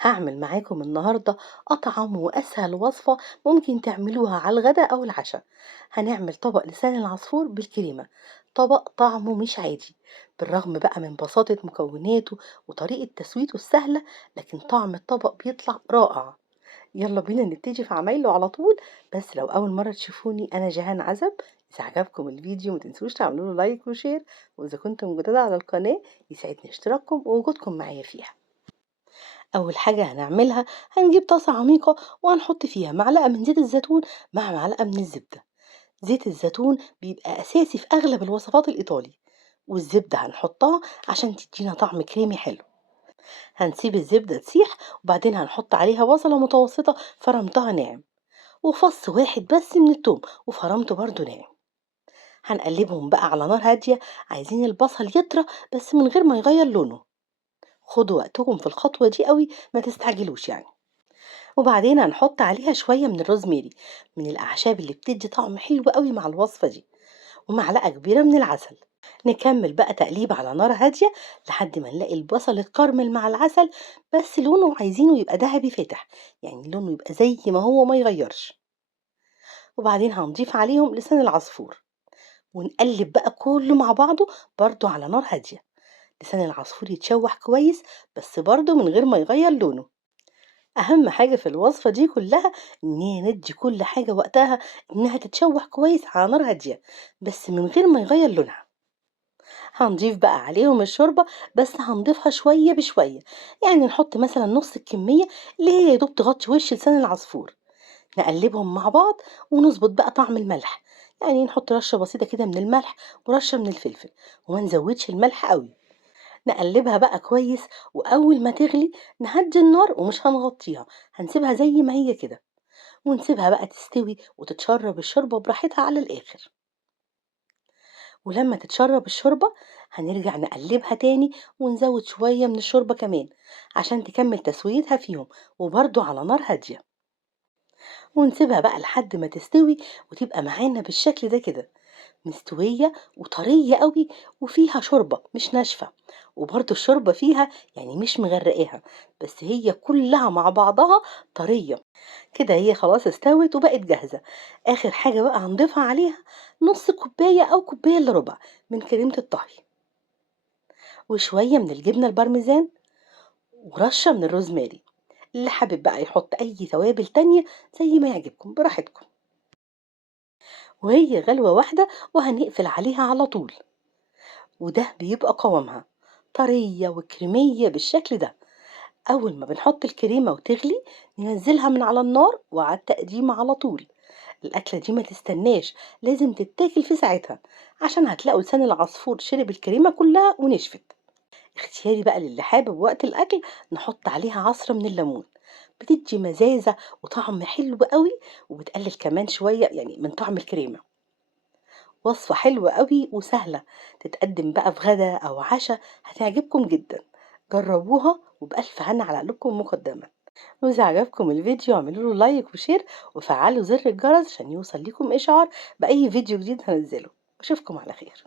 هاعمل معاكم النهاردة أطعم وأسهل وصفة ممكن تعملوها على الغدا أو العشاء. هنعمل طبق لسان العصفور بالكريمة، طبق طعمه مش عادي بالرغم بقى من بساطة مكوناته وطريقة تسويته السهلة، لكن طعم الطبق بيطلع رائع. يلا بينا نبتدي في عمايله على طول. بس لو أول مرة تشوفوني أنا جيهان عزب. إذا عجبكم الفيديو متنسوش تعملوا له لايك وشير، وإذا كنتم جداد على القناة يسعدني اشتراككم ووجودكم معايا فيها. أول حاجة هنعملها، هنجيب طاسة عميقة وهنحط فيها معلقة من زيت الزيتون مع معلقة من الزبدة. زيت الزيتون بيبقى أساسي في أغلب الوصفات الإيطالي، والزبدة هنحطها عشان تدينا طعم كريمي حلو. هنسيب الزبدة تسيح وبعدين هنحط عليها بصلة متوسطة فرمتها ناعم، وفص واحد بس من التوم وفرمته برضو ناعم. هنقلبهم بقى على نار هادية. عايزين البصل يطرى بس من غير ما يغير لونه. خدوا وقتكم في الخطوة دي قوي، ما تستعجلوش يعني. وبعدين هنحط عليها شوية من الروزميري، من الأعشاب اللي بتدي طعم حلو قوي مع الوصفة دي، ومعلقة كبيرة من العسل. نكمل بقى تقليب على نار هادية لحد ما نلاقي البصل اتكرمل مع العسل، بس لونه عايزينه يبقى ذهبي فاتح، يعني لونه يبقى زي ما هو ما يغيرش. وبعدين هنضيف عليهم لسان العصفور ونقلب بقى كله مع بعضه برضو على نار هادية. لسان العصفور يتشوح كويس بس برضو من غير ما يغير لونه. أهم حاجة في الوصفة دي كلها إننا ندي كل حاجة وقتها، إنها تتشوح كويس على نار هادية بس من غير ما يغير لونها. هنضيف بقى عليهم الشوربة، بس هنضيفها شوية بشوية، يعني نحط مثلا نص الكمية اللي هي يدوب تغطي وش لسان العصفور. نقلبهم مع بعض ونظبط بقى طعم الملح، يعني نحط رشة بسيطة كده من الملح ورشة من الفلفل، وما نزودش الملح قوي. نقلبها بقى كويس، وأول ما تغلي نهدي النار ومش هنغطيها، هنسيبها زي ما هي كده، ونسيبها بقى تستوي وتتشرب الشوربة براحتها على الآخر. ولما تتشرب الشوربة هنرجع نقلبها تاني ونزود شوية من الشوربة كمان عشان تكمل تسويتها فيهم، وبرضو على نار هادية. ونسيبها بقى لحد ما تستوي وتبقى معانا بالشكل ده كده، مستوية وطرية قوي، وفيها شوربة مش ناشفة، وبرضو الشوربة فيها يعني مش مغرقاها، بس هي كلها مع بعضها طرية. كده هي خلاص استوت وبقت جاهزة. آخر حاجة بقى هنضيفها عليها نص كوباية أو كوباية إلا ربع من كريمة الطهي، وشوية من الجبنة البارميزان، ورشة من الروزماري. اللي حابب بقى يحط أي توابل تانية زي ما يعجبكم براحتكم. وهي غلوة واحدة وهنقفل عليها على طول، وده بيبقى قوامها طرية وكريمية بالشكل ده. أول ما بنحط الكريمة وتغلي ننزلها من على النار وعلى التقديم على طول. الأكلة دي ما تستناش، لازم تتاكل في ساعتها، عشان هتلاقوا لسان العصفور شرب الكريمة كلها ونشفت. اختياري بقى للي حابب وقت الأكل نحط عليها عصرة من الليمون، بتدي مزازة وطعم حلو قوي، وبتقلل كمان شوية يعني من طعم الكريمة. وصفة حلوة قوي وسهلة، تتقدم بقى في غدا أو عشاء، هتعجبكم جدا. جربوها وبألف هنا على قلوبكم مقدما. وإذا عجبكم الفيديو اعملوا له لايك وشير وفعلوا زر الجرس عشان يوصل لكم إشعار بأي فيديو جديد هنزله. أشوفكم على خير.